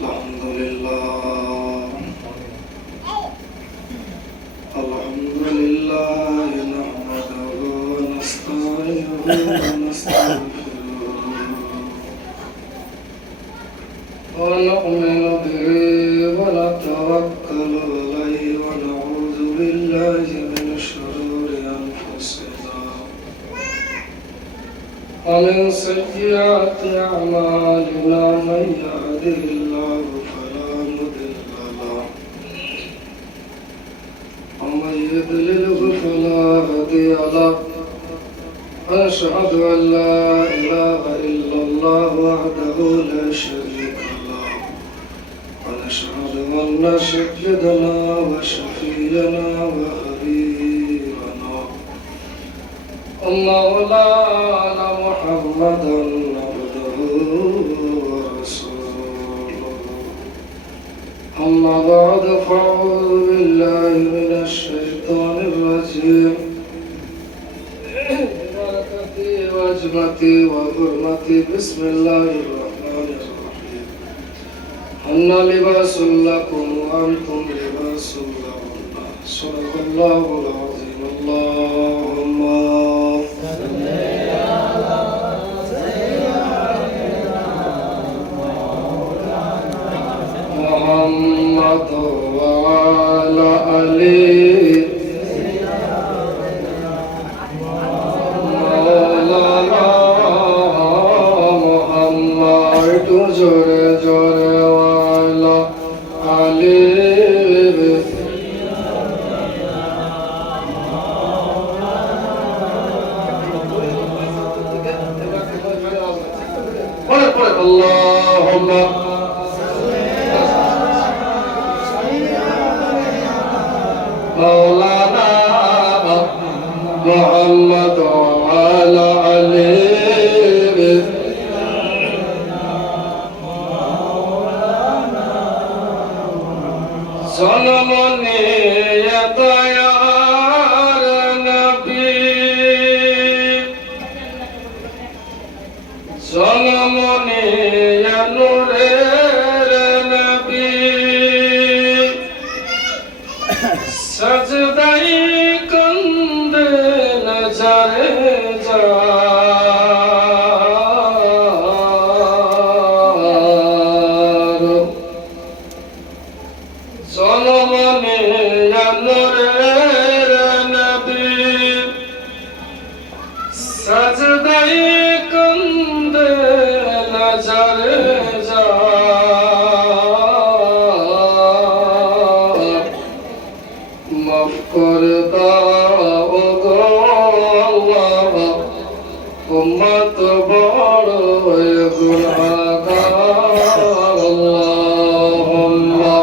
الحمد لله نحمده ونستعينه ونستغفره ونؤمن به ونتوكل عليه ونعوذ بالله من شرور أنفسنا ومن سيئات أعمالنا من يهده الله فلا مضل له ومن يضلله فلا هادي له أشهد أن لا إله إلا الله وحده لا شريك له ونشهد أن سيدنا وشفيعنا وحبيبنا مولانا محمدا عبده ورسوله أما بعد فأعوذ بالله من الشيطان الرجيم ببركتي وعظمتي وحرمتي بسم الله الرحمن الرحيم هن لباس لكم وأنتم لباس لهن صدق الله العظيم اللهم صل على محمد وعلى آله مولانا محمد جوره جوره وعلى آله اللهم مولانا محمد وعلى آله سلمني يا طيار نبي سلمني يا نور نبي سجدائی کندے نظر جارو ظلمنی یا نور نبی سجدائی کندے نظر মাফ করে দাও গো আল্লাহ উম্মত বড় গুনাহগার আল্লাহুম্মা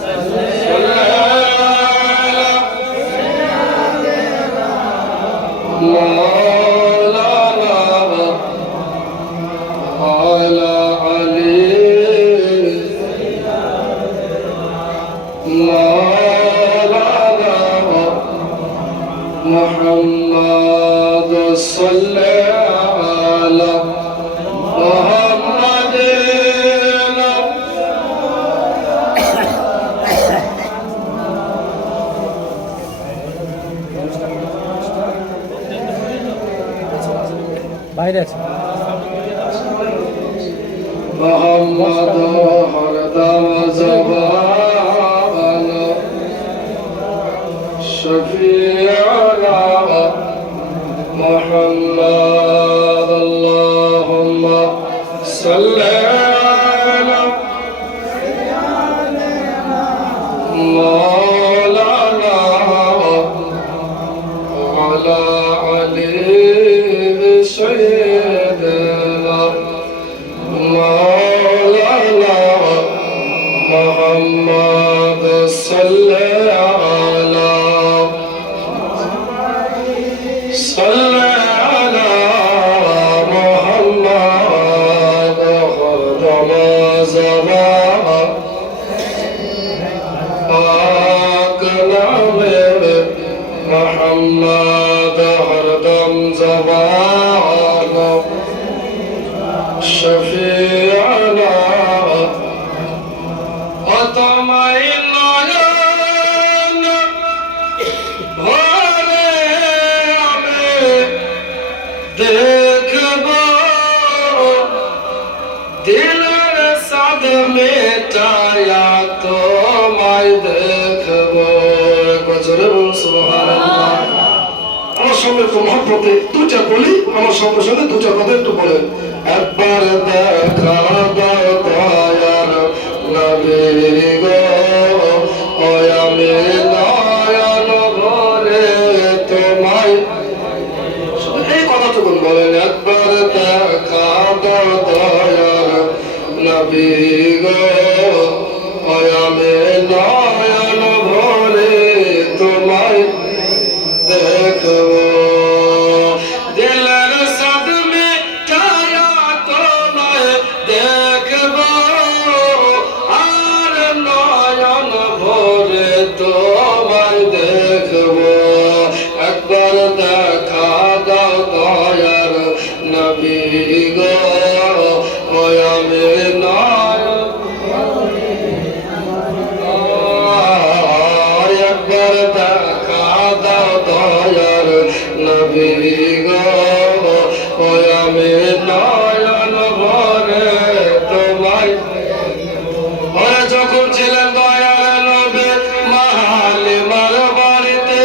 সাল্লি আলা মাওলানা আলা আলি محمد صلى على محمد বাইরে আছে محمد هردم زبان شفيعنا محمد اللهم صل على مولانا وعلى آله سيدنا مولانا محمد صل على محمد خدم زمان پاک نام محمد ہردم زمان شفیعنا দিলের সাদ মেটায়া তোমায় দেখবো। গজরে বলুন সুবহানাল্লাহ। আমার সঙ্গে তো মহব্বতে দুটা বলি, আমার সঙ্গে সঙ্গে দুটা কথা একটু বলেন। একবার দেখা দাও দয়ার নবী গো, ওই আমি নয়ন ভরে তোমায়, এই কথাটুকুন বলেন। একবার দেখা দাও দয়ার নবী গো, ওই আমি নয়ন ভরে তোমায় দেখবো। দিলের সাদ মেটায়া তোমায় দেখবো, আর নয়ন ভরে তোমায় দেখবো। একবার দেখা দাও দয়ার নবী গো, ওই আমি নয়ন, একবার দেখা দাও দয়ার নবী গো, ওই আমি নয়ন ভরে তোমায়। ওরা যখন ছিলেন দয়ার নবী মাহালিমার বাড়িতে,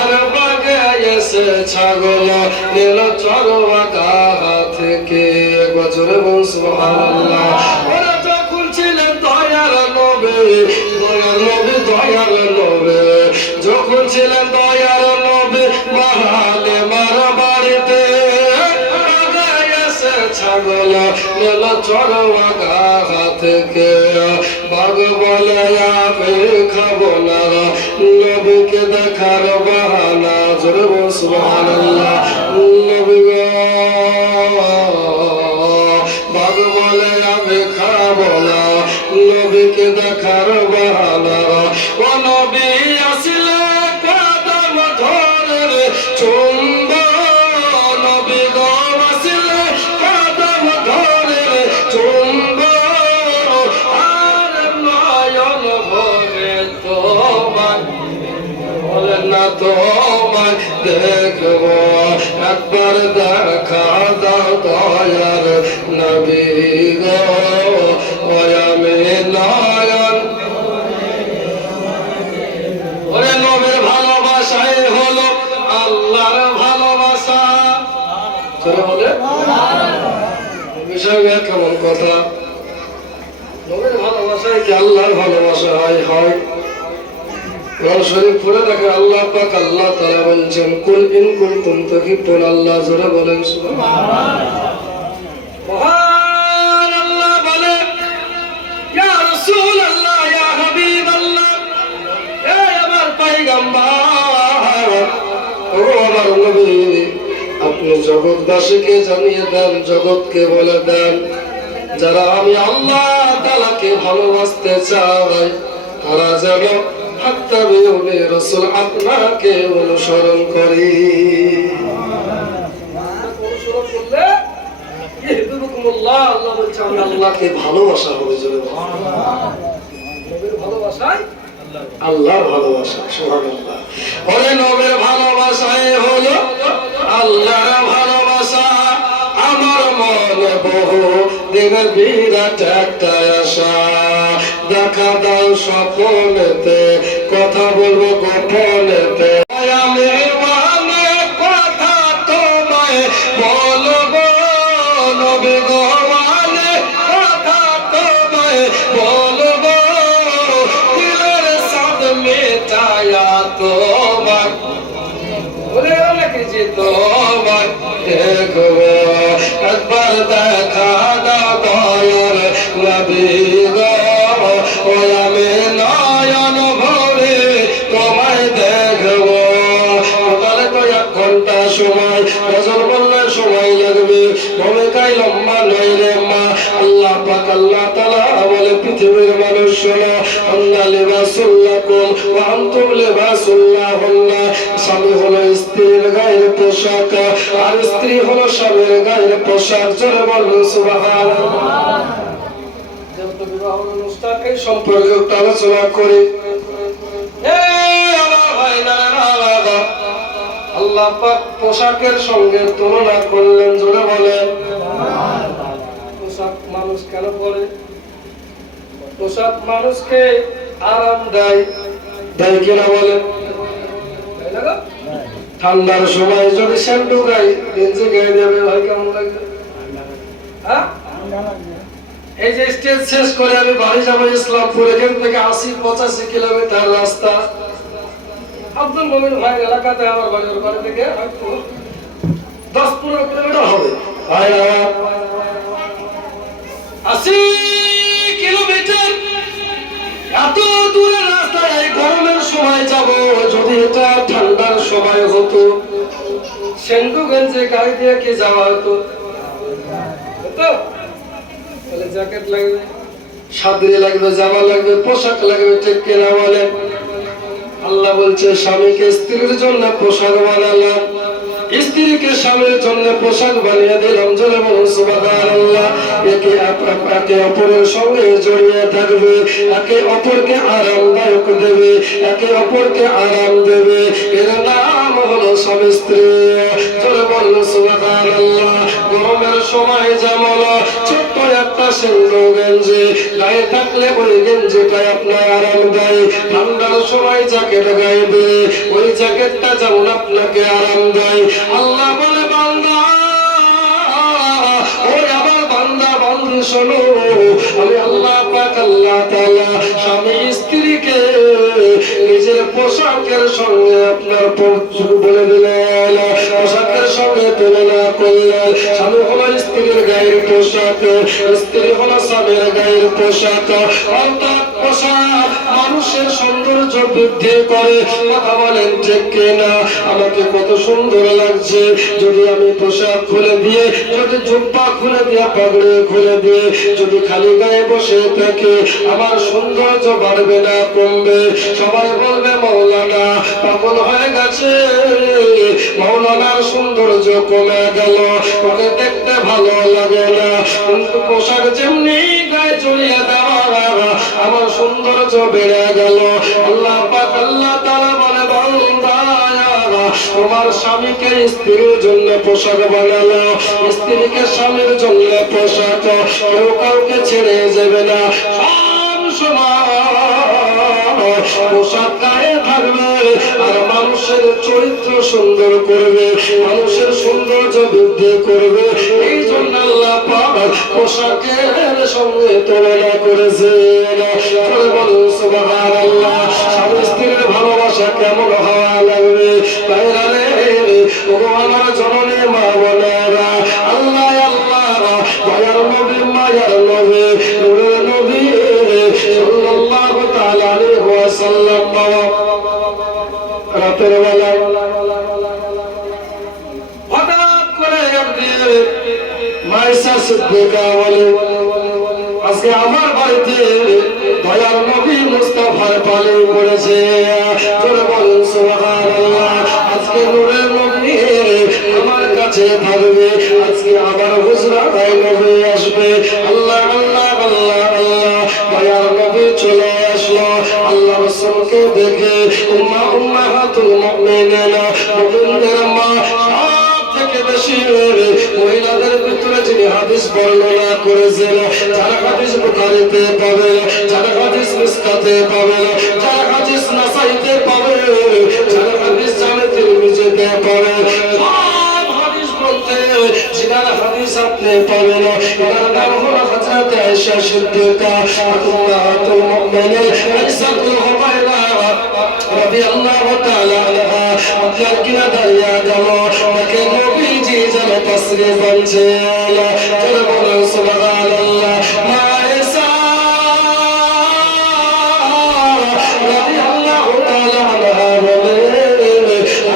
আর বাগে এসে ছাগল নিল চরবা গা থেকে। বছরে বলুন সুবহানাল্লাহ। ওরা যখন ছিলেন দয়ার নবী, দয়ার নবী, দয়ার নবী, যখন ছিলেন দয়ার নবী মাহালিমার বাড়িতে, ছাগল নিল চরবা গা থেকে। বাঘ বলে আমি খাবো না, নবীকে দেখার বাহানা। জোরে বলুন সুবহানাল্লাহ। নবী গো, বাঘ বলে আমি খাবো না, নবীকে দেখার বাহানা। ও নবী আসলে কদম ধরে চুম্ব, নবী গো আসলে কদম ধরে চুম্ব, আর নয়ন ভরে তোমায়, বলেন না তোমায় দেখবো। একবার দেখা দাও দয়ার নবী গো, ওই আমি নয়ন। ওরে নবীর ভালোবাসাই হলো আল্লাহর ভালোবাসা। বলে বিষয় কেমন কথা, নবীর ভালোবাসায় কি আল্লাহর ভালোবাসা হয়? হয়। কোরআন শরীফ পড়ে দেখে আল্লাহ পাক, আল্লাহ তাআলা বলছেন কুল ইন কুনতুম তুহিব্বুন আল্লাহ। জোরে বলেন সুবহানাল্লাহ। মহান আল্লাহ বলে, ইয়া রাসূলুল্লাহ, ইয়া হাবিবাল্লাহ, এ আমার পয়গম্বর, ও আমার নবী, আপনি জগৎবাসীকে জানিয়ে দেন, জগৎকে বলে দেন, যারা আমি আল্লাহ তাআলাকে ভালোবাসতে চাই তারা যেন হাত্তাবিউনি রাসূল, আপনাকে অনুসরণ করি। অনুসরণ করলে ইহদিকুমুল্লাহ, আল্লাহ বলছে আমি আল্লাহকে ভালোবাসা হবে। জোরে নবীর ভালোবাসায় আল্লাহর ভালোবাসা। সুবহানাল্লাহ। ওরে নবীর ভালোবাসাই হলো আল্লাহর ভালোবাসা। আমার মনে বহু দিনের বিরাট একটা আশা, দেখা দাও স্বপ্নেতে, কথা বলবো গোপনেতে। আমি মানে কথা তোমায় বলবো, নবী গো মানে কথা তোমায় বলবো। দিলের সাদ মেটায়া তোমায়, বলে অনেকে যে তোমায় দেখবো। একবার দেখা দাও দয়ার নবী গো, ওই আমি নয়ন ভরে তোমায় দেখবো। তাহলে তো 1 ঘন্টা সময়, গজল বললে সময় লাগবে, ভূমিকায় লম্বা নয় রে মা। আল্লাহ পাক, আল্লাহ তাআলা বলে পৃথিবীর মানুষ শোনো, আল্লাহ লিবাসুল লাকুম ওয়া আনতুম লিবাসুল লাহুন্না। স্বামী হলো স্ত্রীর গায়ের পোশাক, আর স্ত্রী হলো স্বামীর গায়ের পোশাক। জোরে বলুন সুবহানাল্লাহ। যেহেতু বিবাহ অনুষ্ঠান এই সম্পর্কে একটু আলোচনা করি। আল্লাহ পাক পোশাকের সঙ্গে তুলনা করলেন। জোরে বলেন কেন পরে? পোশাক মানুষকে আরাম দেয়, দেয় কিনা বলেন? ঠান্ডার সময় যদি শ্যাম্পু গাই, গেঞ্জি গায়ে দেবে, ভাই কেমন লাগবে? হ্যাঁ, এই যে স্টেজ শেষ করে আমি বাড়ি যাবো ইসলামপুর, এখান থেকে 80-85 কিলোমিটার রাস্তা। আব্দুল মুমিন ভাই এলাকাতে আমার বাড়ির বাড়ি থেকে হয়তো 10-15 কিলোমিটার হবে। 80 কিলোমিটার এত দূরের রাস্তায় এই গরমের সময় যাব। যদি এটা ঠান্ডার সময় হতো, সেন্ডু গঞ্জে গাড়ি দিয়ে কি যাওয়া হতো? তাহলে জ্যাকেট লাগবে, সাদরি লাগবে, জামা লাগবে, পোশাক লাগবে, ঠিক কিনা বলেন? আল্লাহ বলছে স্বামীকে স্ত্রীর জন্য পোশাক বানালাম, স্ত্রীকে স্বামীর জন্য পোশাক বানিয়ে দিলাম। জোরে বলুন সুবহানাল্লাহ। একে অপরের সঙ্গে জড়িয়ে থাকবে, একে অপরকে আরামদায়ক দেবে, একে অপরকে আরাম দেবে, এর নাম হলো স্বামী স্ত্রী। জোরে বলুন সুবহানাল্লাহ। গরমের সময় যেমন ছোট্ট একটা সেন্ডো গেঞ্জি গায়ে থাকলে ওই গেঞ্জিটাই আপনার আরাম দেয়, ঠান্ডার সময় জ্যাকেট গাইবে, ওই জ্যাকেটটা যেমন আপনাকে আরাম দেয়। আল্লাহ বলে বান্দা, ওই আমার বান্দা বান্দি শোনো, আমি আল্লাহ পাক আল্লাহ তাআলা স্বামী স্ত্রীকে নিজের পোশাকের সঙ্গে আপনার বলে দিলেন, পোশাকের সঙ্গে তুলনা করলেন। স্বামী হলো স্ত্রীর গায়ের পোশাক, স্ত্রী হলো স্বামীর গায়ের পোশাক। অর্থাৎ পোশাক মানুষের সৌন্দর্য বৃদ্ধি করে। কথা বলেন ঠিক কিনা? আমাকে কত সুন্দর লাগছে, যদি আমি পোশাক খুলে দিয়ে, যদি জুব্বা খুলে দিয়ে, পাগড়ি খুলে দিয়ে যদি খালি গায়ে বসে থাকে, আমার সৌন্দর্য বাড়বে না কমবে? সবাই বলবে মৌলানা পাগল হয়ে গেছে, মৌলানার সৌন্দর্য কমে গেল, ওকে দেখতে ভালো লাগে না। কিন্তু পোশাক যেমনি গায়ে জড়িয়ে দেওয়া, আমার সৌন্দর্য বেড়ে গেল। আল্লাহ পাক আল্লাহ তাআলা বলে বান্দা, তোমার স্বামীকে স্ত্রীর জন্য পোশাক বানালো, স্ত্রীকে স্বামীর জন্য পোশাক। কেউ কাউকে ছেড়ে যাবে না, সব সময় পোশাক গায়ে থাকবে, আর মানুষের চরিত্র সুন্দর করবে, মানুষের সৌন্দর্য বৃদ্ধি করবে। এই জন্য আল্লাহ পাক পোশাকের সঙ্গে তুলনা করেছেন। বলুন সুবহানাল্লাহ। স্বামী স্ত্রীর ভালোবাসা কেমন হওয়া লাগবে? তাইরা রে ও আমার জননী মা বোনেরা, আল্লাহ আল্লাহ দয়ার নবী, মায়ার নবী, নূরের নবী সাল্লাল্লাহু তাআলা আলাইহি ওয়াসাল্লাম রাতের বেলা হঠাৎ করে একদিন মায়েশা সিদ্দিকা বলে, আজকে আমার বাড়িতে দয়ার নবী মুস্তাফার পালে পড়েছে। জোরে বলুন সুবহানাল্লাহ। আজকে নূরের নবী আমার কাছে থাকবে, আজকে আমার হুজরায় নবী আসবে। আল্লাহ আল্লাহ আল্লাহ আল্লাহ, দয়ার নবী চলে আসলো। আল্লাহ রাসূলকে দেখে উম্মাহাতুল মুমিনিনা, মুমিনদের মা, সবথেকে বেশি মহিলাদের ভিতরে যিনি হাদিস বর্ণনা করেছেন, যারা হাদিস বুখারীতে পাবেন, যারা হাদিস মিসকাতে পাবেন, যারা হাদিস নাসাইতে পাবেন, যারা হাদিস জামে তিরমিজিতে পাবেন, সব হাদিস বলতে যারা হাদিস আপনি পাবেন, তার নাম হলো হযরত আয়েশা সিদ্দিকা উম্মাহাতুল মুমিনিন আয়েশাতুল হুমায়রা রাদিয়াল্লাহু তাআলা আনহা। আপনার কিনা দাঁড়িয়ে গেল, তাকে নবীজি যেন তাসরিফ আনছেন। জোরে বলুন সুবহানাল্লাহ। মায়েশা রাদিয়াল্লাহু তাআলা আনহা বলে,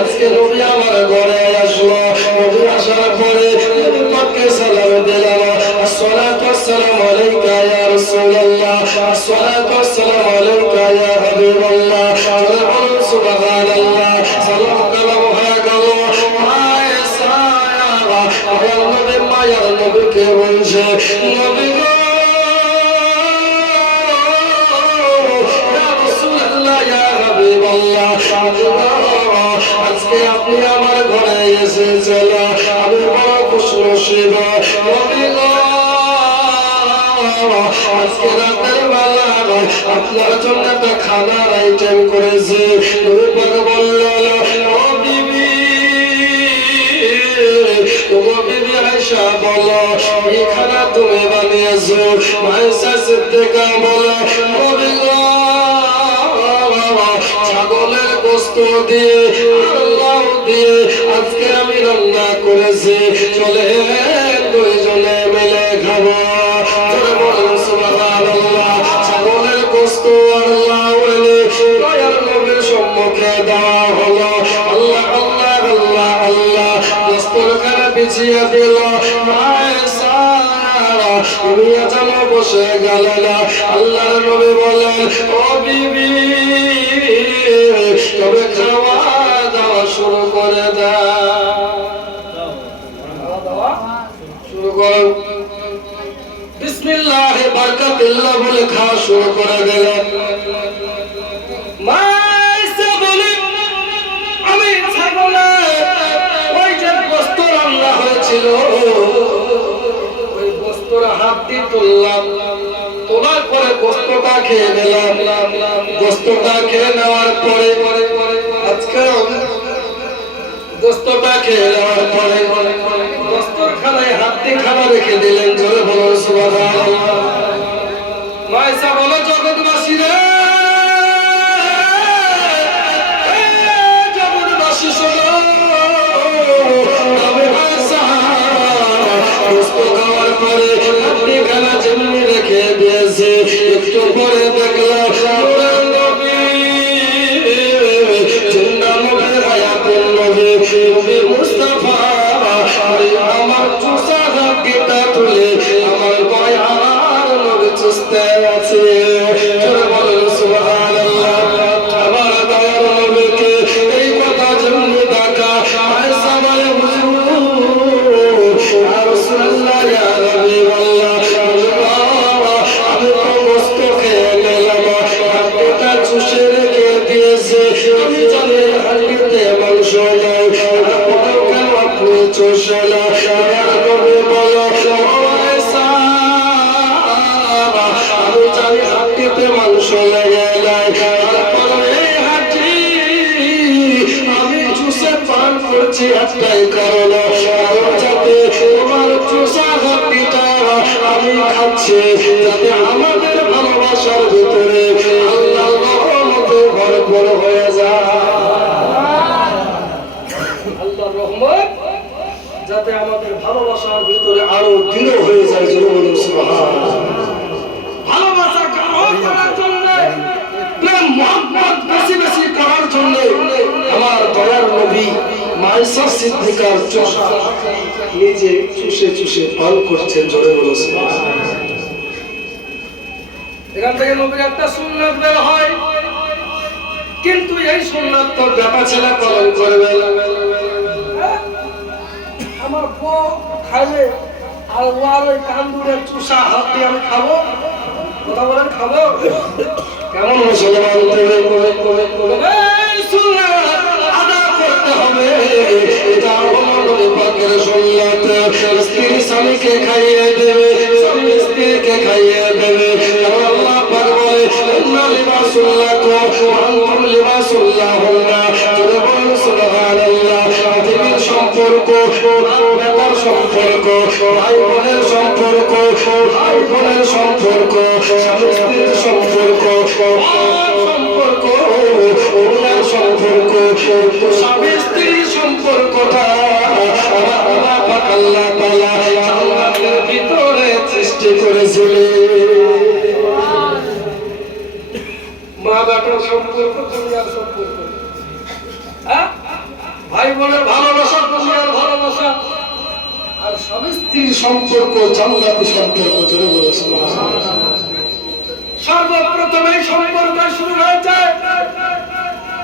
আজকে নবী আমার ঘরে আসলো। নবী আসার পরে নবী পাককে সালাম দিলাম, আসসালাতু ওয়াসসালামু আলাইকা ইয়া রাসূলুল্লাহ, আসসালাতু ওয়াসসালামু আলাইকা ইয়া হাবিবাল্লাহ। জোরে বলুন সুবহানাল্লাহ। সালাম কালাম হয়ে গেল। মায়েশা আমার নবী, মায়ার নবীকে বলছে, নবী গো, ইয়া রাসূলুল্লাহ, ইয়া হাবিবাল্লাহ, আজকে আপনি আমার ঘরে এসেছেন, আমি বড় খুশনসিব। নবী গো, আপনার জন্য একটা খানার আইটেম করেছে। নবী পাক বললেন, ও বিবি, ও বিবি আয়েশা বলো, এই খানা তুমি বানিয়েছো? আয়েশা সিদ্দিকা বলো, নবী গো, ছাগলের গোশত দিয়ে আল্লাহ দিয়ে আজকে আমি রান্না করেছি, চলে দুইজনে মিলে খাবো। সুবহানাল্লাহ। ছাগলের গোশত আল্লাহ এনে দয়ার নবীর সম্মুখে দেওয়া হলো। আল্লাহ আল্লাহ আল্লাহ আল্লাহ দস্তরখানা বিছিয়ে দিল। দুনিয়া যেন বসে গেল না। আল্লাহর নবী বলেন, ও বিবি, তবে খাওয়া দাওয়া শুরু করে দাও, শুরু করো। বিসমিল্লাহ বারাকাতুল্লাহ বলে খাওয়া শুরু করে দিলেন। মা এসে বলে, আমি ছাগলের ওই যে গোশত রান্না হয়েছিল, ওই গোশতর হাত দিয়ে তুললাম, তোলার পরে গোশতটা খেয়ে নিলাম। গোশতটা খেয়ে নেওয়ার পরে আজকে গোশতটা খেয়ে নেওয়ার পরে গোশতর খানায় হাত দিয়ে খাবার রেখে দিলেন। জোরে বলো সুবহানাল্লাহ। মায়েশা বলো, জগৎবাসী রে, জগৎবাসী শোনো, আমি মায়েশা গোশত খাওয়ার পরে হাত দিয়ে খানা যেমনি রেখে দিয়েছে, একটু পরে দেখলাম মুস্তাফা আমার চুষা হাতটা তুলে আমার বয়ার নবী চুষতে আছে। সুবহানাল্লাহ। আমার দয়ার নবীকে এই কথা যেমনি দেখা, আয়েশা বলে, হুজুর ইয়া রাসূলুল্লাহ, ইয়া হাবিবাল্লাহ, আমি তো গোশত খেয়ে নিলাম, হাতটা চুষে রেখে দিয়েছে, আমি জানি হাঁড়িতে মাংস নাই, চোষলা। নবী বলো, আমি জানি হাঁটিতে মাংস লেগে নাই, এই হাঁটি আমি চুষে পান করছি একটাই কারণ, যাতে তোমার চুষা হাঁটিটা আমি খাচ্ছি, যাতে আমাদের ভালোবাসার ভিতরে আল্লাহর রহমতে ভরপুর হয়ে যায়। আল্লাহর রহমত যাতে আমাদের ভালোবাসার ভিতরে আরো দৃঢ় হয়ে যায়। ভালোবাসা করার জন্য, প্রেম মহব্বত বেশি বেশি করার জন্য আমার দয়ার নবী মায়েশা সিদ্দিকার চোষা নিজে চুষে চুষে পান করছেন। জোরে বলো সুবহানাল্লাহ। এখান থেকে নবীর একটা সুন্নাত বের হয়, কিন্তু এই সুন্নাত তো বেটা ছেলে পালন করবে। আমার বউ খাবে আর ওর ওই কান্দুরের চুষা হাত দিয়ে আমি খাবো? কথা বলেন, খাবো? কেমন মুসলমান আদা করতে হবে। এটা হলো নবী পাকের সুন্নাত। স্ত্রী স্বামীকে খাইয়ে দেবে, স্বামী স্ত্রীকে খাইয়ে দেবে। আল্লাহ পাক বলে, ইন্না লিবাসুল্লাকুম ওয়া আনতুম লিবাসুল্লাহুন্না। জোরে বলুন সুবহানাল্লাহ। পৃথিবীর সম্পর্ক, বেটার সম্পর্ক, ভাই বোনের সম্পর্ক, ভাই বোনের সম্পর্ক, স্বামী স্ত্রীর সম্পর্ক, সম্পর্ক, ওনার সম্পর্ক, স্বামী স্ত্রীর সম্পর্কটা আল্লাহ পাক আল্লাহ তাআলা জান্নাতের ভিতরে সৃষ্টি করেছিলেন। মা বেটার সম্পর্ক, দুনিয়ার সম্পর্ক, ভাই বোনের ভালোবাসা, দুনিয়ার ভালোবাসা, আর স্বামী স্ত্রীর সম্পর্ক জান্নাতি সম্পর্ক। জোরে বলো সুবহানাল্লাহ। সর্বপ্রথম এই সম্পর্ক শুরু হয়েছে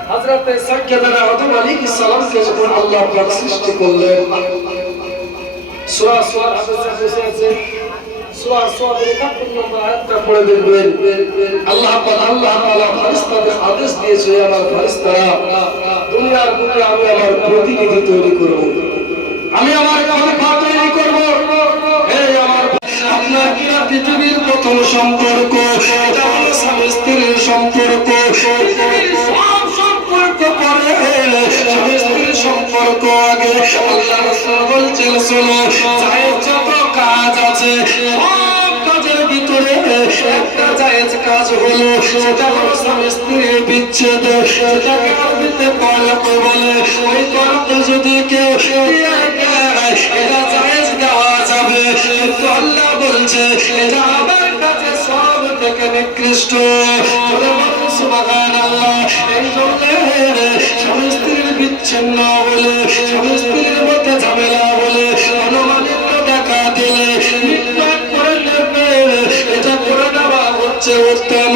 হযরত সাইয়্যিদানা আদম আলাইহিস সালামকে যখন আল্লাহ পাক সৃষ্টি করলেন। সূরা হাদিসে আছে, সূরা 71 নম্বর আয়াতটা পড়ে দেখবেন। আল্লাহ তাআলা ফেরেশতাদের আদেশ দিয়েছে, আমার ফেরেশতারা দুনিয়ার বুকে আমি আমার প্রতিনিধি তৈরি করব, আমি আমার খলিফা তৈরি করব। এই আমার আপনার কি পৃথিবীর প্রথম সম্পর্ক, এটা হলো স্বামী স্ত্রীর সম্পর্ক, সব সম্পর্ক পরে, স্বামী স্ত্রীর সম্পর্ক আগে। আল্লাহ রাসূল বলছেন শোনো, জায়েজ যত কাজ আছে সব কাজের ভিতরে একটা জায়েজ কাজ হলো, সেটা হলো স্বামী স্ত্রীর বিচ্ছেদ, সেটাকে আরবিতে তালাক বলে। ওই তালাক যদি কেউ দিয়ে দেয় এটা জায়েজ দেওয়া যাবে, কিন্তু আল্লাহ বলছে এটা আমার কাছে সব থেকে নিকৃষ্ট। সুবহানাল্লাহ। এই জন্য স্বামী স্ত্রীর বিচ্ছিন্ন বলে, স্বামী স্ত্রীর মধ্যে ঝামেলা বলে, অনুমানিত দেখা দিলে মিটমাট করে নেবে, এটা করে নেওয়া হচ্ছে উত্তম।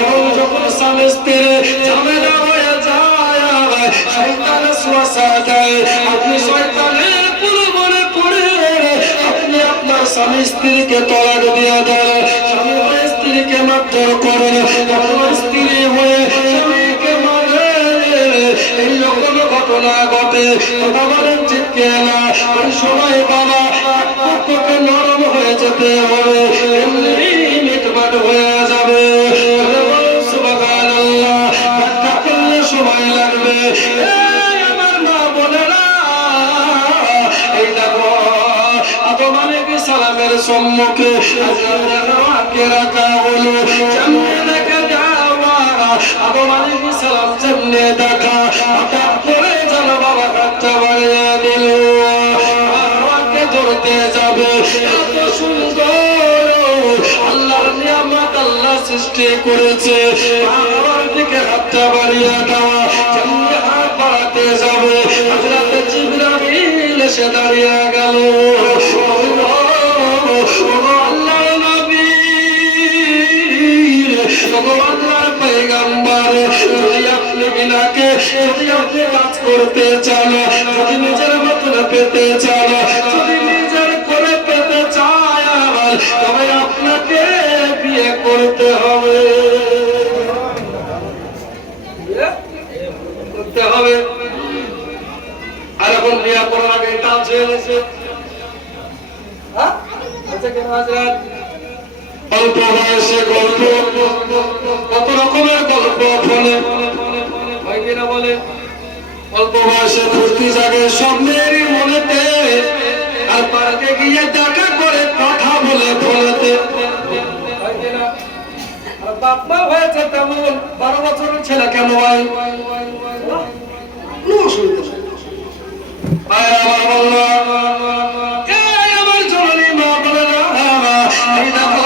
এবং যখন স্বামী স্ত্রীর ঝামেলা হয়ে যায়, শয়তান ওয়াসওয়াসা দেয়, আপনি শয়তানের প্রলোভনে পড়ে আপনি আপনার স্বামী স্ত্রীকে তালাক দিয়ে দেন, স্বামী হয়ে স্ত্রীকে মারধর করেন, আপনার স্ত্রী হয়ে স্বামীকে মারে, এই রকম ঘটনা ঘটে। কথা বলেন ঠিক কিনা? ওই সময় বাবা পক্ষকে নরম হয়ে যেতে হবে, এমনি মিটমাট হয়ে যাবে। সুবহানাল্লাহ। ব্যাখ্যা করলে সময় লাগবে। আমার মা বোনেরা, এই দেখো আদম আলাইহিস সালামের সম্মুখে হাজরাতকে রাখা হলো, সামনে দেখা যাওয়া আদম আলাইহিস সালাম সামনে দেখা, হঠাৎ করে যেন বাবা হাতটা বাড়িয়ে দিল, বাবাকে ধরতে যাবে। এত সুন্দর আল্লাহর নিয়ামত আল্লাহ সৃষ্টি করেছে, বাবার দিকে হাতটা বাড়িয়ে দেওয়া, সামনে হাত বাড়াতে যাবে, হযরত জিবরাইল এসে দাঁড়িয়ে গেল। আল্লাহর নবী, আল্লাহর পয়গম্বর, যদি আপনি বিনাকে, যদি আপনি কাজ করতে চান, যদি নিজের মতন পেতে চান, যদি নিজের করে পেতে চান, তবে আপনাকে বিয়ে করতে হবে, করতে হবে। আর এখন বিয়ে করার আগে এটা আছে, অল্প বয়সে গল্প, কত রকমের গল্প ফোনে হয় কিনা বলে। অল্প বয়সে ফুর্তি জাগে স্বপ্নেরই মনেতে, আর পার্কে গিয়ে দেখা করে কথা বলে ফোনেতে হয় কিনা। আর বাপ মা হয়েছে তেমন 12 বছরের ছেলে কেন হয়, কোনো অসুবিধা নেই। আমার বললো, আমার জননী মা বলে না, এই দেখো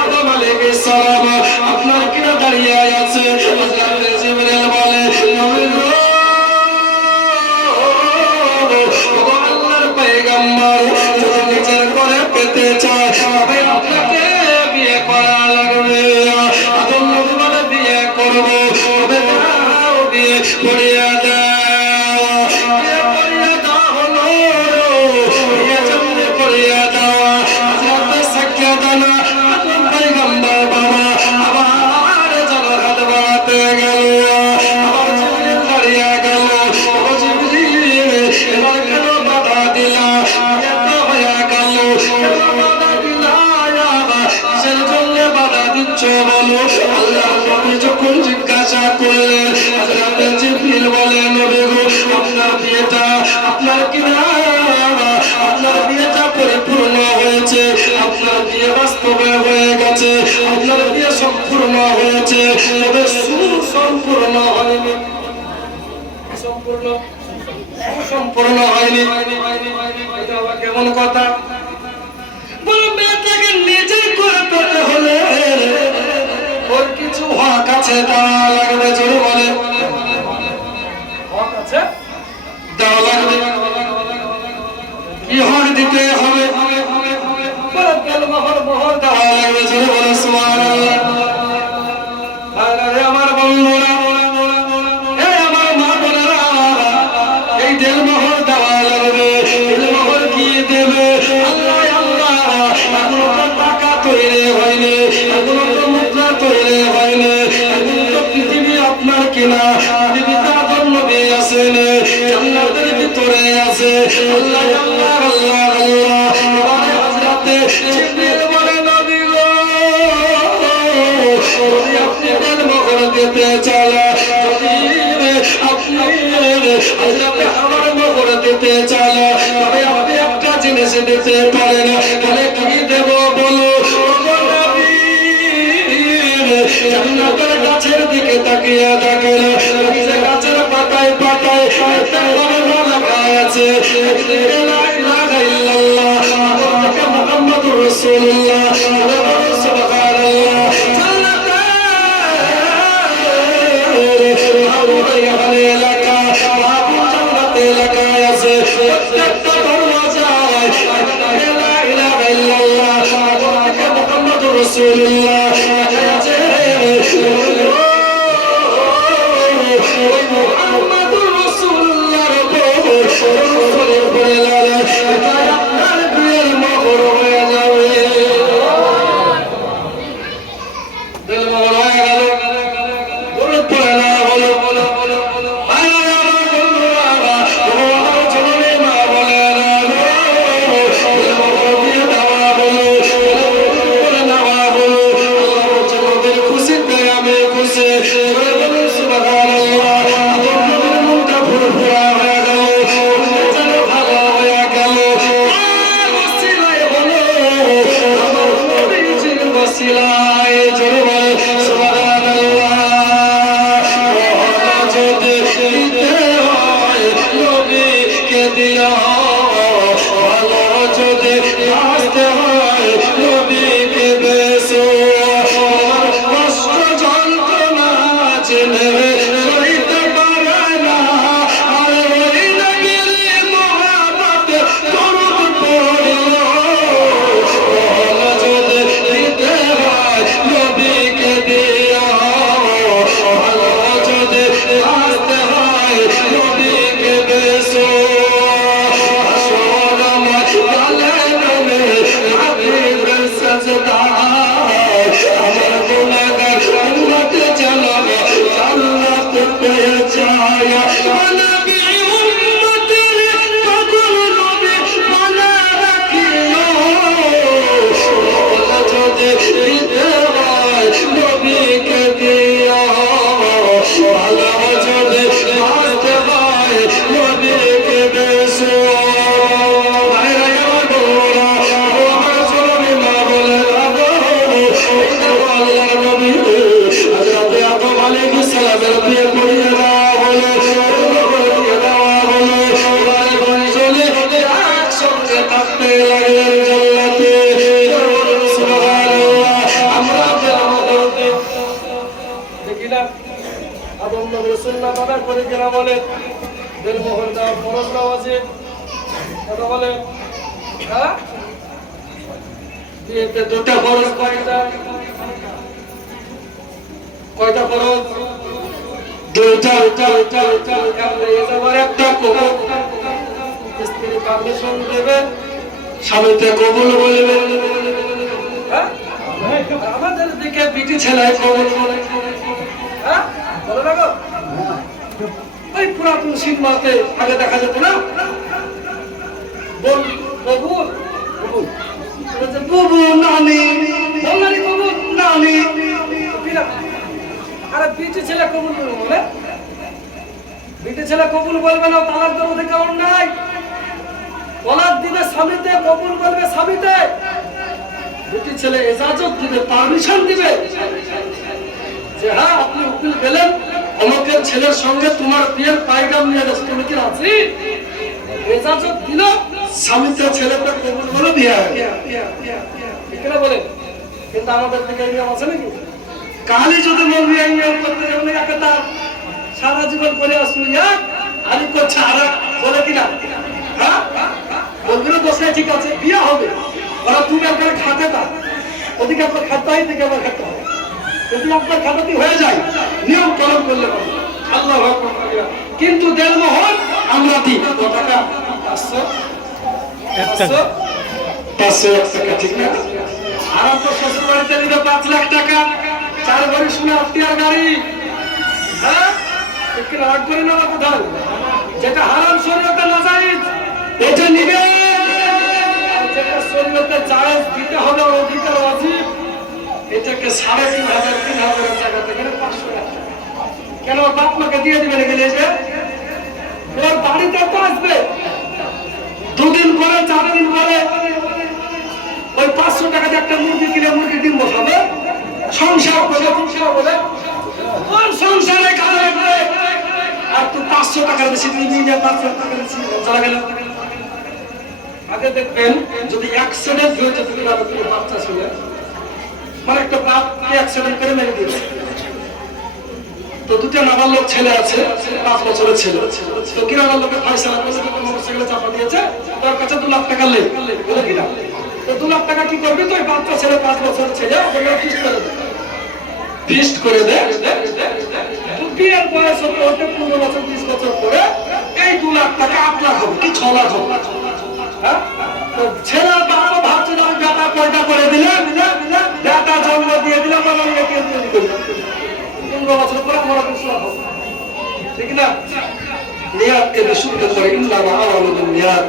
আদম আলাইহিস সালাম আপনার কিনা দাঁড়িয়ে আছে। হযরত জিবরাইল বলে, নবী গো, আল্লাহর পয়গম্বর, যদি নিজের করে পেতে চায় তবে আপনাকে বিয়ে করা লাগবে। আদম নবী বলে বিয়ে করব, তবে দাও বিয়ে করিয়া দাও, বিয়ে করিয়া দাও হলো, বিয়ে জমনে করিয়া দাও। হযরত সাকিয়াদানা আদম পয়গম্বর বাবা আবার যেন হাত বাড়াতে গেল, আবার জিবরিল দাঁড়িয়ে গেল। ও জিবরিল, এবার কেন বাধা দিলা, বিয়ে তো হয়ে গেল, কেন বাধা দিলা, কিসের জন্য বাধা দিচ্ছ বলো। আল্লাহর নবী যখন জিজ্ঞাসা করলেন, হযরত জিবরিল বলে, নবী গো, আপনার বিয়েটা, আপনার কিনা আপনার বিয়েটা পরিপূর্ণ হয়েছে, আপনার বিয়ে বাস্তবে হয়ে গেছে, আপনার বিয়ে সম্পূর্ণ হয়েছে, তবে সুসম্পূর্ণ হয়নি, সম্পূর্ণ সম্পূর্ণ হয়নি। এটা আবার কেমন কথা? বলে মেয়েটাকে নিজের করে পেতে হলে ওর কিছু হক আছে, দেওয়া লাগবে। জোরে বলে, হক আছে, দেওয়া লাগবে। কি হক দিতে হবে? মোহর দেওয়া লাগবে। জোরে বলে সুবহানাল্লাহ। আমার বন্ধুরা, আমার মা বোনেরা, এই দেড়মোহর দেওয়া লাগবে। দেড়মোহর কি দেবে? আল্লাহ আল্লাহ, এখনো তো টাকা তৈরি হয়নি, এখনো তো মুদ্রা তৈরি হয়নি, এখনো তো পৃথিবী আপনার কিনা, পৃথিবীতে আদম নবী আছেন, জান্নাতের ভিতরে আছে। আল্লাহ আল্লাহ আল্লাহ আল্লাহ। হযরত জিবরিল বলে, নবী গো, দিতে চলে যদি আপনি হযরতে আমার মোহর দিতে চলে তবে আপনি একটা জিনিস দিতে পারেন তাহলে কি দেব বলো জান্নাতের গাছের দিকে তাকিয়ে দেখেন ওই যে গাছের পাতায় পাতায় একটা কলমা লেখা আছে লা ইলাহা ইল্লাল্লাহ মুহাম্মাদুর রাসূলুল্লাহ সুবহানাল্লাহ জান্নাতের এলাকা বাবু জান্নাতের এলাকায় আছে প্রত্যেকটা দরওয়াজায় লা ইলাহা ইল্লাল্লাহ মুহাম্মাদুর রাসূলুল্লাহ দুটা ফরজ কয়টা ফরজ দুইটা একটা কবুল স্ত্রী পারমিশন দেবে স্বামীতে কবুল বলবে আমাদের দিকে বিটি ছেলে কবুল বলে বলো না গো ওই পুরাতন সিনেমাতে আগে দেখা যেত না বল কবুল কবুল বুবু নানি বললানি কবুল নানি আরে বিটি ছেলে কবুল বলে বিটি ছেলে কবুল বলবে না তালাক দেওয়ার অধিকার নাই তালাক দিবে স্বামীতে কবুল বলবে স্বামীতে বিটি ছেলে ইজাজত দিবে পারমিশন দিবে যে হ্যাঁ আপনি উকিল গেলেন অমুকের ছেলের সঙ্গে তোমার বিয়ের পায়গাম নিয়ে যাচ্ছে তুমি কি রাজি ইজাজত দিল স্বামীতে ছেলেটা কবুল বলে বিয়ে ঠিক না বলে কিন্তু আমাদের দিকে নিয়ম আছে নাকি কালি যদি মৌলভী নিয়ম করতে যাবেন একটা সারা জীবন করে আসুন আলি করছে আর বলে কিনা হ্যাঁ মৌলভীরা বসে ঠিক আছে বিয়ে হবে ওরা তুমি আপনার খাতে তা ওদিকে আপনার খাতে হয় দিকে আবার খাতে হবে যদি আপনার খাতাটি হয়ে যায় নিয়ম পালন করলে পারবে আল্লাহ কিন্তু দেড়মোহর আমরা দিই কত টাকা 500 টাকা ঠিক না আর আপনার শ্বশুর বাড়িতে দিবে 5 লাখ টাকা 4 ভরি সোনা আত্মীয়ার গাড়ি হ্যাঁ একটু রাগ করে নেওয়া কোথায় যেটা হারাম শরীয়তে নাজায়েজ এটা নিবে যেটা শরীয়তে জায়েজ দিতে হবে অধিকার ওয়াজিব এটাকে 3,500 3,000 টাকা থেকে 500 টাকা কেন বাপ মাকে দিয়ে দিবেন গেলে যে ওর বাড়িতে তো আসবে, 2 দিন পরে 4 দিন পরে ওই 500 টাকা দিয়ে একটা মুরগি কিনে মুরগি ডিম বসাবে, সংসার করে ওর সংসারে খাবে। আর তুই 500 টাকার বেশি নিয়ে যা, 500 টাকা বেশি চলা গেল। আগে দেখবেন যদি অ্যাক্সিডেন্ট হয়েছে বাচ্চা ছিল, মানে একটা বাপকে অ্যাক্সিডেন্ট করে মেরে দিয়েছে, তো 2টা নাবালক ছেলে আছে, 5 বছরের ছেলে, তো কি নাবালক লোকের ফয়সালা করেছে, মোটরসাইকেলে চাপা দিয়েছে, তার কাছে 2 লাখ টাকা লেগে বলে কিনা, তো 2 লাখ টাকা কি করবি, তো ওই বাচ্চা ছেলে 5 বছরের ছেলে ওগুলো ফিস্ট করে দে, বিয়ের বয়স হতে হতে 15 বছর 20 বছর পরে এই 2 লাখ টাকা 8 লাখ হবে কি 6 লাখ হবে। হ্যাঁ, তো ছেলের বাবা ভাবছে আমি বেটা পয়দা করে দিলাম, বেটা জন্ম দিয়ে দিলাম, আমি এটিএম তৈরি করি, 15 বছর পরে আমরা 20 লাখ হবে, ঠিক না? নিয়াতকে বিশুদ্ধ করে, ইন্নামা আমালুল নিয়াত,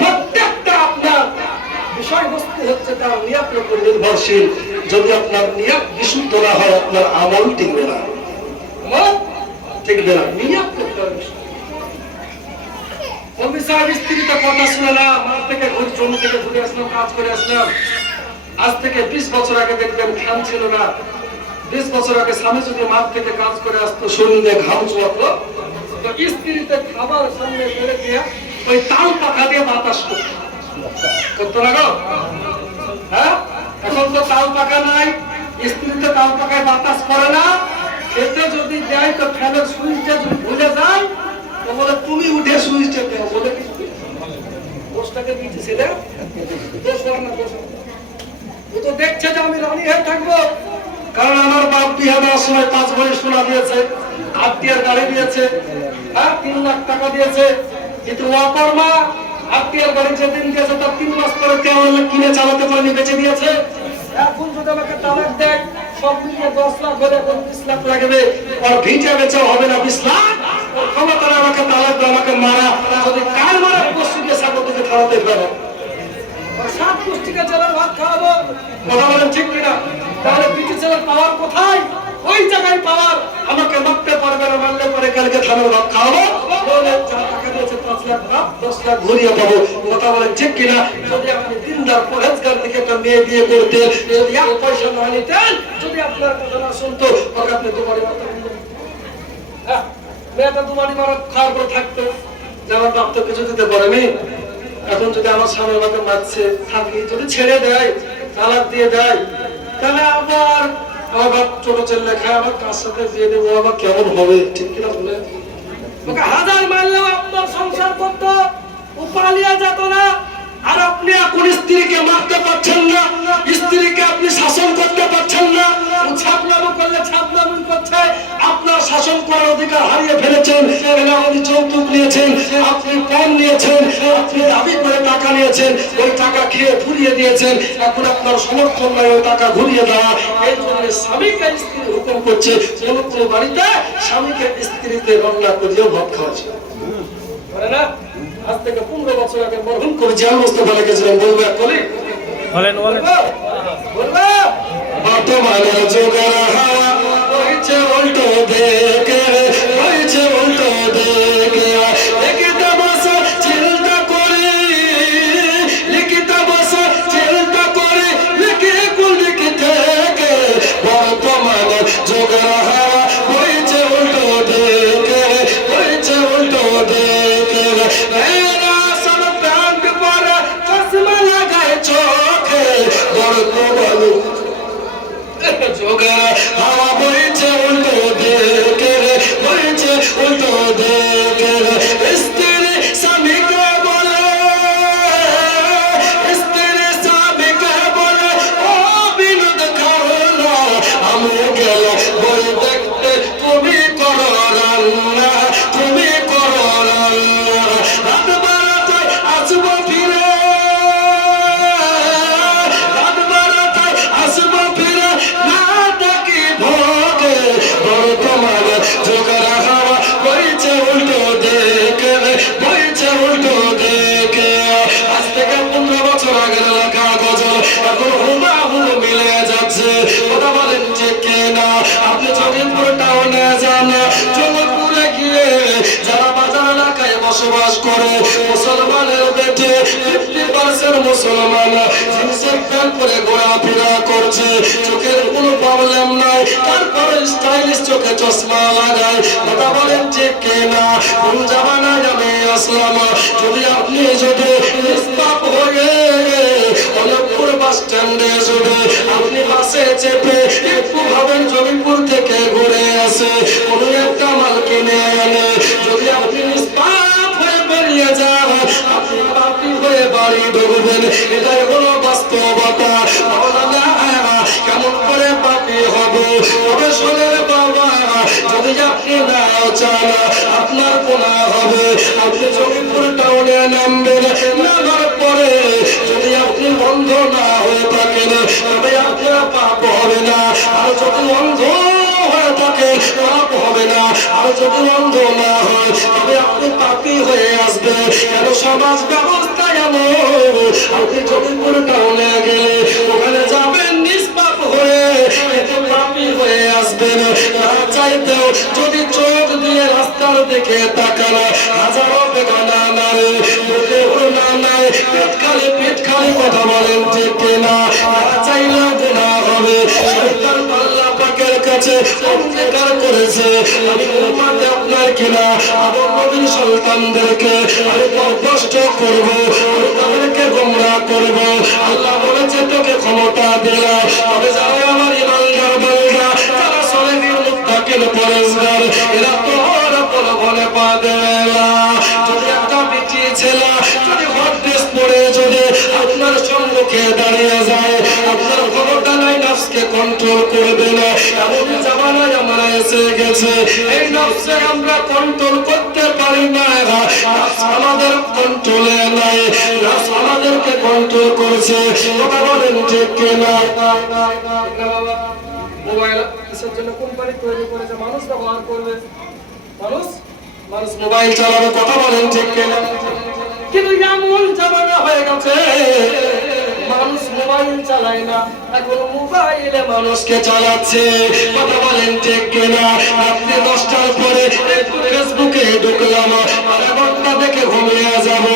প্রত্যেকটা আপনার বিষয়বস্তু হচ্ছে তার নিয়াতের উপর নির্ভরশীল। যদি আপনার নিয়াত বিশুদ্ধ না হয় আপনার আমল টিকবে না, টিকবে না। নিয়াত করতে হবে। স্ত্রীটা কথা শুনে না, মাঠ থেকে জমি থেকে ঘুরে আসলাম, কাজ করে আসলাম, আজ থেকে 20 বছর আগে দেখবেন খান ছিল না, 20 বছর আগে স্বামী যদি মাঠ থেকে কাজ করে আসতো, শরীরে ঘাম চুয়াতো, তো স্ত্রীতে খাবার সামনে ফেলে দিয়ে ওই তাল পাখা দিয়ে বাতাস করতো না গো। হ্যাঁ, এখন তো তাল পাখা নাই, স্ত্রীতে তাল পাখায় বাতাস করে না, এতে যদি দেয় তো ফ্যানের সুইচটা যদি ভুলে যায় তো বলে তুমি উঠে সুইচটা দেও, বলে কি দোষটাকে দিয়েছিলে, দোষ হয় না, দোষ ও তো দেখছে যে আমি রানী হয়ে থাকবো, কারণ আমার বাপ বিয়ে দেওয়ার সময় 5 ভরি সোনা দিয়েছে, আত্মীয়ের গাড়ি দিয়েছে, হ্যাঁ 3 লাখ টাকা দিয়েছে, কিন্তু অকর্মা আত্মীয়ের গাড়ি যেদিন দিয়েছে তার 3 মাস পরে 13 লাখ কিনে চালাতে পারেনি, বেঁচে দিয়েছে। এখন যদি আমাকে তালাক দেয় সব মিলিয়ে 10 লাখ হলে 20 লাখ লাগবে, আর ভিটা বেচাও হবে না 20 লাখ, ক্ষমতা আমাকে তালাক দেয়, আমাকে মারা, যদি কার মারা পশ্চিমে সাগরকে খাওয়াতে পারো, 7 পুষ্টিকা চালের ভাত খাওয়াবো, কথা বলেন ঠিক কিনা? তাহলে পিঠে চালের পাওয়ার কোথায়? ওই জায়গায় পাওয়ার, আমাকে মারতে পারবে না, মারলে পরে কালকে থানার ভাত খাওয়াবো, বলে যা টাকা দিয়েছে 5 লাখ ভাত 10 লাখ ঘুরিয়ে পাবো, কথা বলেন ঠিক কিনা? যদি আপনি দিনদার পরেজগার দিকে একটা মেয়ে বিয়ে করতেন, যদি 1 পয়সা না নিতেন, যদি আপনার কথা না শুনতো, তবে আপনি দুবারই মারতে পারতেন। হ্যাঁ, মেয়েটা দুবারই মারা খাওয়ার পর থাকতো, যে আমার বাপ তো কিছু দিতে পারেনি, এখন যদি আমার স্বামী আমাকে মারছে থাকি, যদি ছেড়ে দেয়, তালাক দিয়ে দেয়, তাহলে আবার আমার বাপ ছোট ছেলে খায়, আমার কার সাথে দিয়ে দেবো, আবার কেমন হবে, ঠিক কিনা বলে? ওকে হাজার মারলেও আপনার সংসার করতো, ও পালিয়ে যেত না। আর আপনি এখন স্ত্রীকে মারতে পারছেন না, স্ত্রীকে আপনি শাসন করতে পারছেন না, ছাপলামো করলে ছাপলামি করছে, আপনার শাসন করার অধিকার হারিয়ে ফেলেছেন। আপনি যৌতুক নিয়েছেন, আপনি পণ নিয়েছেন, আপনি দাবি করে টাকা নিয়েছেন, ওই টাকা খেয়ে ফুরিয়ে দিয়েছেন, এখন আপনার সমর্থন নয় ওই টাকা ঘুরিয়ে দেওয়া। এই জন্য স্বামীকে স্ত্রী হুকুম করছে, কোন কোন বাড়িতে স্বামীকে স্ত্রীতে রান্না করিয়েও ভাত খাওয়াচ্ছে, না? আজ থেকে 15 বছর আগে মরহুম করে জিয়াউল মুস্তাফা লিখেছিলেন, বলবো এক কলি বলেন বলেন বলবো, বর্তমানে যুগের হাওয়া হইছে উল্টো দিকে, হইছে উল্টো দিকে, লিখিত ভাষা চিন্তা করি, লিখিত ভাষা চিন্তা করি, লিখে কোন দিক থেকে, বর্তমানে যুগের হাওয়া হইছে উল্টো দিকে, হইছে উল্টো দিকে, এরা সব প্যান্ট পরে চশমা লাগায় চোখে, বর্তমানে যোগের হাওয়া বইছে উল্টো দিকে। বসবাস করে। মুসলমানের পেটে 50% মুসলমান জিন্সের প্যান্ট পরে ঘোরাফেরা করছে, চোখের কোনো প্রবলেম নাই, তারপরে স্টাইলিশ চোখে চশমা লাগায়। কথা বলেন ঠিক কিনা? কোন জামানায় আমি আসলাম? যদি আপনি নিষ্পাপ হয়ে অনেকপুর বাস স্ট্যান্ডে আপনি বাসে চেপে একটু ভাবেন জমিপুর থেকে ঘুরে আসে কোন একটা মাল কিনে আনে, যদি আপনি নিষ্পাপ হয়ে বেরিয়ে যান, আপনি পাপী হয়ে বাড়ি ঢুকবেন। এটাই হলো বাস্তবতা। কেমন করে পাপী হবে? তবে শোনেন বাবা, যদি আপনি নাও চান আপনার গুনাহ হবে। আপনি জমিপুর টাউনে নামবেন, নামার পরে যদি আপনি বন্ধ না হয়ে থাকেন তবে আপনার পাপ হবে না। আর যদি বন্ধ হয়ে থাকে পাপ হবে না। আর যদি বন্ধ না হয় তবে আপনি পাপী হয়ে আসবে। কেন? সমাজ ব্যবস্থা এমন। আপনি জমিপুর টাউনে গেলে ওখানে যাবেন নিষ্পাপ হয়ে, পাপী হয়ে আসবেন। না চাইতেও যদি চোখ দিয়ে রাস্তার দিকে তাকান, হাজারো বেগানা নারে না নাই, পেট খালি কথা বলেন ঠিক কিনা? চাইলে গুনাহ হবে। শয়তান আল্লাহ পাকের কাছে অঙ্গীকার করেছে, আমি উম্মতে আপনার কিনা আদম নবীর সন্তানদেরকে আমি কষ্ট করব, তাদেরকে গোমরাহ করব। আল্লাহ বলেছে তোকে ক্ষমতা দিলাম, তবে যারা আমার ইমানদার বান্দা, যারা সলিহিন মুত্তাকিন পরেজগার, এরা তোর প্রলোভনে পা দেবে না। যদি একটা বিটি ছেলে যদি হট ড্রেস পরে যদি আপনার সম্মুখে দাঁড়িয়ে যায়, আপনার ক্ষমতা নাই নফসকে কন্ট্রোল করবে না। এমন জামানায় আমরা এসে গেছে, এই নফসকে আমরা কন্ট্রোল করতে পারি না। নফস আমাদের কন্ট্রোলে নাই, নফস আমাদেরকে কন্ট্রোল করছে। কথা বলেন ঠিক কিনা? মোবাইল কিসের জন্য কোম্পানি তৈরি করেছে? মানুষ ব্যবহার করবে, মানুষ মোবাইল চালাবে। কথা বলেন ঠিক কিনা? কিন্তু এমন জামানা হয়ে গেছে মানুষ মোবাইল চালায় না, এখন মোবাইলে মানুষকে চালাচ্ছে। কথা বলেন ঠিক কিনা? রাত্রি 10টার পরে ফেসবুকে ঢুকলাম, আধা ঘন্টা দেখে ঘুমিয়ে যাব,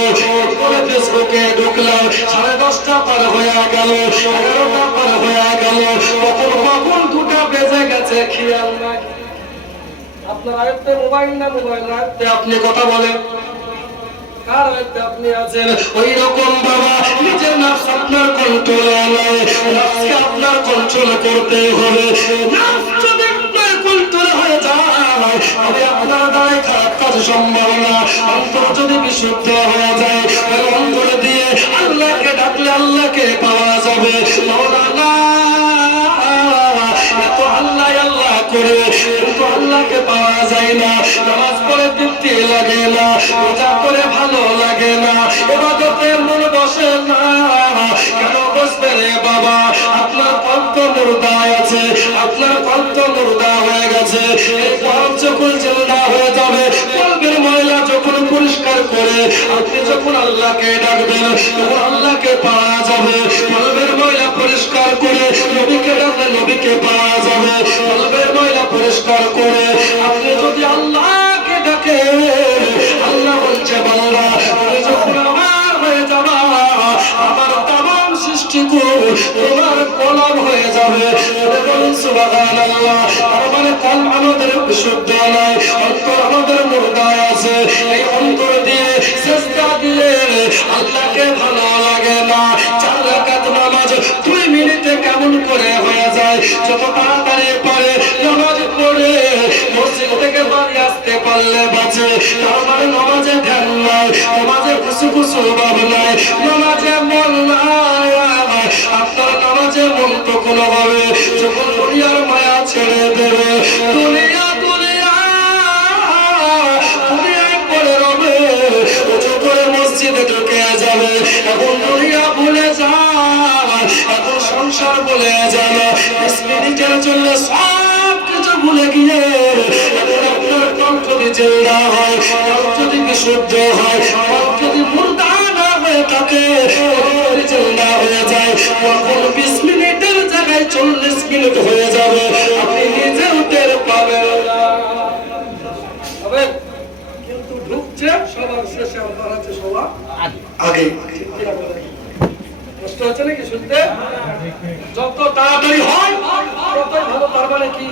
পরে ফেসবুকে ঢুকলাম, 10:30 পার হয়ে গেল, 11টা পার হয়ে গেল, কখন 2টা বেজে গেছে খেয়াল নাই। আপনার আয়ত্তে মোবাইল না মোবাইল আয়ত্তে আপনি? কথা বলেন কার আয়ত্তে আপনি আছেন? ওই রকম বাবা নিজের নফস আপনার কন্ট্রোলে নাই, নফসকে আপনার কন্ট্রোল করতে হবে। নফস যদি আপনার কন্ট্রোল হয়ে যায় তবে আপনার দ্বারা খারাপ কাজ সম্ভব না। অন্তর যদি বিশুদ্ধ হয়ে যায় ওই অন্তর দিয়ে আল্লাহকে ডাকলে আল্লাহকে পাওয়া যাবে। মাওলানা এত আল্লাহ আল্লাহ করে কিন্তু আল্লাহকে পাওয়া যায় না। নামাজ পড়ে তৃপ্তি লাগে না, রোজা করে ভালো লাগে না, ইবাদতের মন বসে না। কেন বসবে রে বাবা? আপনার কত মুর্দা আছে, আপনার কত মুর্দা হয়ে গেছে। এই কলব যখন জিন্দা হয়ে যাবে, কলবের ময়লা যখন পরিষ্কার করে আপনি যখন আল্লাহকে ডাকবেন তখন আল্লাহকে পাওয়া যাবে। কলবের ময়লা পরিষ্কার করে নবীকে ডাকলে নবীকে পাওয়া যাবে। কলবের ময়লা পরিষ্কার করে আপনি যদি আল্লাহকে ডাকে, আল্লাহ বলছে বান্দা তুমি যখন আমার হয়ে যাবা, আমার তামাম সৃষ্টি তোমার কলব হয়ে যাবে। সুবহানাল্লাহ। তার মানে কলব আমাদের বিশুদ্ধ নয়, অন্তর আমাদের মুর্দা আছে। এই অন্তর দিয়ে সিজদা দিলে আল্লাহকে ভালো লাগে না। 4 রাকাত নামাজ 2 মিনিটে কেমন করে হয়ে যায়? যত তাড়াতাড়ি পারে নামাজ পড়ে মসজিদ থেকে বাড়ি আসতে পারলে বাঁচে। তার মানে নামাজে ধ্যান নাই, নামাজে খুশু ভাব নাই, নামাজে মন নাই। আপনার নামাজে মন তো কোনোভাবে যখন দুনিয়ার মায়া ছেড়ে দেবে, দুনিয়া করে রবে, উঁচু করে মসজিদে ঢুকে যাবে। এখন দুনিয়া ভুলে যায়, এখন সংসার ভুলে যাবে। 10 মিনিটের জন্য সব কিছু ভুলে গিয়ে এখন আপনার কণ্ঠ যদি জিন্দা হয়, কণ্ঠ যদি বিশুদ্ধ হয়, কণ্ঠ যদি মুর্দা না হয়ে থাকে, জিন্দা হয়ে যায়, তখন 20 মিনিটের জায়গায় 40 মিনিট হয়ে যাবে। আপনি নিজেও টের পাবেন না। কিন্তু ঢুকছে সবার শেষে আল্লাহর হাতে সবার আগে। কষ্ট হচ্ছে নাকি শুনতে? যত তাড়াতাড়ি হয় ততই ভালো। তার মানে কি?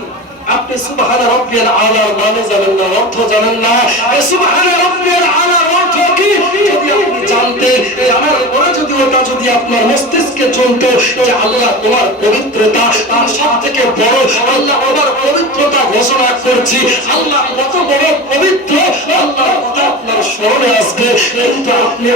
আপনি সুবহান রাব্বিয়াল আলার মানে জানেন না, অর্থ জানেন না। এই সুবহান রাব্বিয়াল আলার অর্থ কি যদি আপনি জানতেন, জানার পরে যদি ওটা যদি আপনার মস্তিষ্কে চলতো যে আল্লাহ তোমার পবিত্রতা তার সবথেকে বড়, আল্লাহ আমার পবিত্রতা ঘোষণা করছি, আল্লাহ কত বড় পবিত্র, আল্লাহর কথা আপনার স্মরণে আসবে। কিন্তু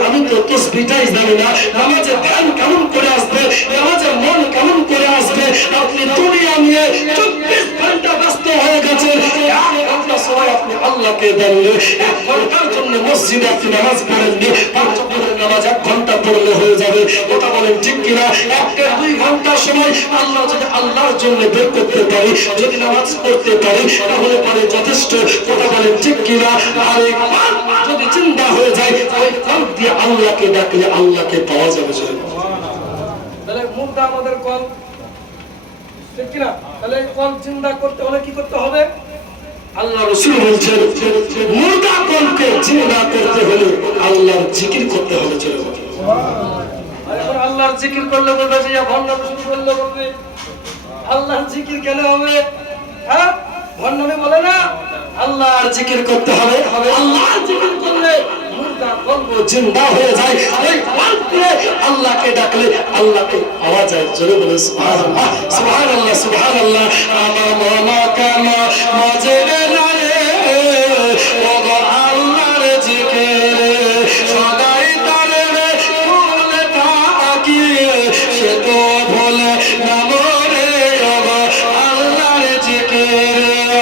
আমি তো তাসবিহটাই জানি না, নামাজে ধ্যান কেমন করে আসবে, নামাজে মন কেমন করে আসবে। আপনি দুনিয়া নিয়ে 24 ঘন্টা ব্যস্ত হয়ে গেছেন, এক ঘন্টা সময় আপনি আল্লাহকে দেননি। 1 ঘন্টার জন্য মসজিদে আপনি নামাজ পড়েননি, 5 ওয়াক্তের নামাজ 1 ঘন্টা পড়লে হয়ে যাবে। কথা বলেন ঠিক কিনা? 1-2 ঘন্টা সময় আল্লাহ যদি আল্লাহর জন্য বের করতে পারি, যদি নামাজ পড়তে পারি, তাহলে পরে যথেষ্ট। কথা বলেন ঠিক কিনা? আর এই কল্প যদি চিন্তা হয়ে যায়, ওই কল্প দিয়ে আল্লাহকে ডাকলে আল্লাহকে পাওয়া যাবে। তাহলে মুর্দা আমাদের কল্প, ঠিক কিনা? তাহলে কল্প চিন্তা করতে হলে কি করতে হবে? আল্লাহ রাসূল বলছেন মুর্দা কল্পকে চিন্তা করতে হলে আল্লাহর জিকির করতে হবে। চলো আর এখন আল্লাহর জিকির করলে বলবে যে ভণ্ডামি শুরু করলে বলবে আল্লাহর জিকির কেন হবে? হ্যাঁ, ভণ্ডামি বলে না, আল্লাহর জিকির করতে হবে। আল্লাহর জিকির করলে মুর্দা কল্প জিন্দা হয়ে যায়। ওই কল্পে আল্লাহকে ডাকলে আল্লাহকে পাওয়া যায়। জোরে বলে সুবহানাল্লাহ, সুবহানাল্লাহ, সুবহানাল্লাহ। আমার মনা কামা মাঝে না রে ওগো আল্লাহর জিকির সদাই তারে ভুলে থাকি, সে তো ভুলে না মরে ওগো আল্লাহর জিকির।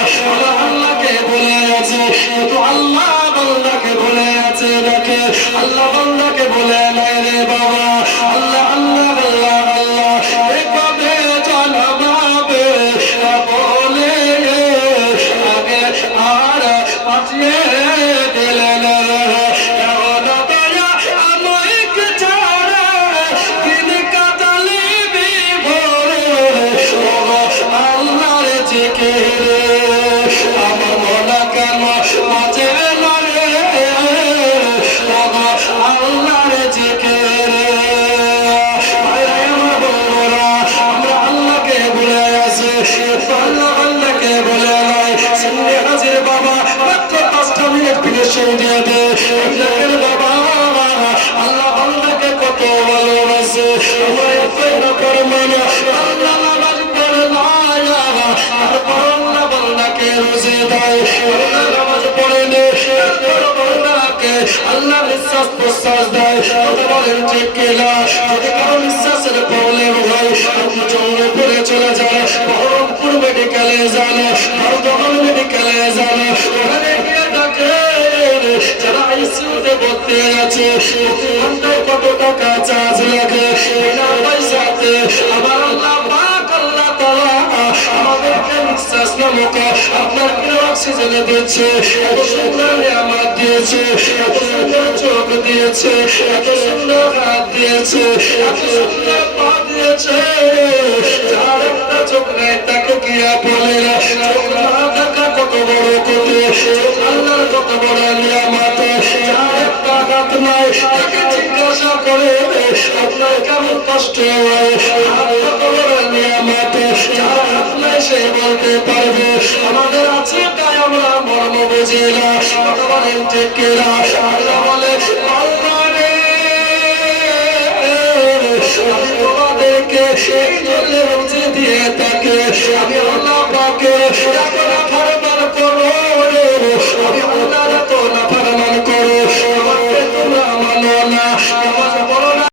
আল্লাহকে ভুলে আছে তো আল্লাহ বান্দাকে ভুলে আছে নাকি? আল্লাহ বান্দাকে ভুলে নাই রে বাবা। আল্লাহ আল্লাহ আল্লাহ আল্লাহ একভাবে জানাবে বলে আগে আর পাঠিয়ে দিলেন আমাকে ছাড়া দিন কাটালে বিভোরে আল্লাহর জিকির। আমার মনা কেন মাঝে না রে আল্লাহর জিকির। আমরা আল্লাহকে ভুলে আছি, আল্লাহ আল্লাহকে ভুলে নাই। সামনে হাজির বাবা মাত্র 5টা মিনিট ফিনিশিং দিয়ে দে। বাবা আল্লাহ আল্লাহকে কত ভালোবাসে, আল্লাহ নামাজ পড়ে না, তারপর আল্লাহ বান্দাকে রোজে দেয়। নামাজ পড়ে নে, আল্লাহ নিঃশ্বাস প্রশ্বাস দেয়। বলেন ঠিক কিনা? যদি কারো নিঃশ্বাসের প্রবলেম হয় আপনি জঙ্গে পড়ে চলে যান, বহরমপুর মেডিকেলে যান, বর্ধমান মেডিকেলে যান, ওখানে গিয়ে দেখেন যারা আইসিইউতে ভর্তি আছে ঘন্টায় কত টাকা চার্জ লাগে বিনা পয়সাতে। আমার আল্লাহ পাক আল্লাহ তাআলা আমাদেরকে নিঃশ্বাস নামক আপনার প্রিয় অক্সিজেনে দিচ্ছে, এত সুন্দর নিয়ামত দিয়েছে, এত সুন্দর চোখ দিয়েছে, এত সুন্দর হাত দিয়েছে, এত সুন্দর পা দিয়েছে। যার একটা চোখ নেই তাকে কি বলে না? চোখ না থাকা কত বড় কথা, আল্লাহর কত বড় নিয়ামত। যার একটা হাত নাই তাকে জিজ্ঞাসা করে আপনার কেমন কষ্ট হয়, হাত কত বড় নিয়ামত। যার হাত নাই সে বলতে পারবে, আমাদের আছে তাই আমরা মর্ম বুঝি না। কথা বলেন ঠিক কিনা? আল্লাহ বলে আল্লাহ রে আমি তোমাদেরকে এই জন্য রুজি দিয়ে থাকি, আমি আল্লাহ পাকে এখন